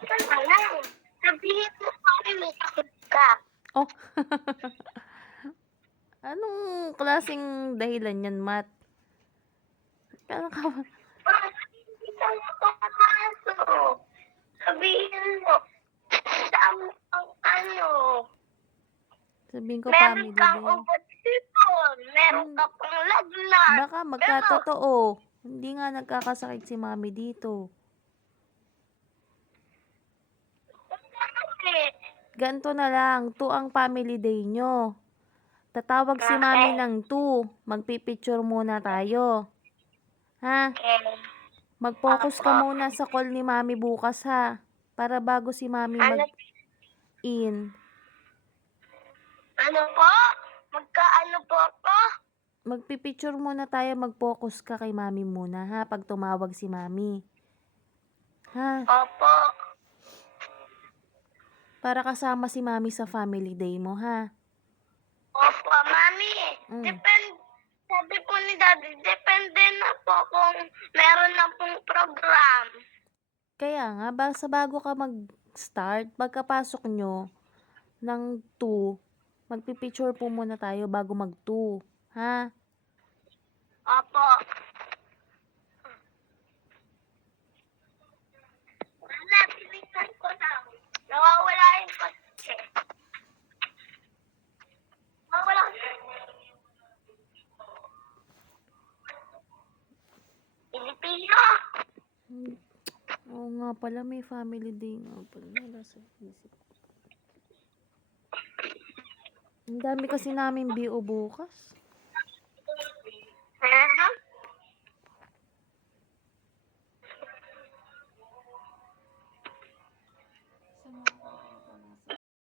ka na lang. Sabihin mo pare may sakit ka. Oh, anong klaseng dahilan yan, Mat? Kailan ka ba? Bakit hindi ka nakapasok? Sabihin mo, saan ang ano, Sabihin ko meron family kang day. ugat sipon, meron Hmm, ka pang lagnat. baka Ganon. magkatotoo. Hindi nga nagkakasakit si mami dito. Bakit? Ganto na lang, 2 ang family day nyo. Tatawag si mami Okay. ng 2. Magpipicture muna tayo. Ha? Okay. Mag-focus ka Opo. muna sa call ni mami bukas ha. Para bago si mami Ano, mag-in. ano po? Magkaano po ako? Magpipicture muna tayo, mag-focus ka kay mami muna ha. Pag tumawag si mami. Ha? Opo. Para kasama si mami sa family day mo ha. Opo, mami. Mm. Sabi po ni Daddy, depende na po kung meron na pong program. Kaya nga, sa bago ka mag-start, pagkapasok nyo ng 2, magpipicture po muna tayo bago mag-2. Ha? Opo. Wala, tinignan ko lang. Nawawala yung kotse. Nawawala. Pilipino. Hmm. Oo nga pala, may family day nga pala. Wala sa isip. Ang dami kasi namin BO bukas. Ha?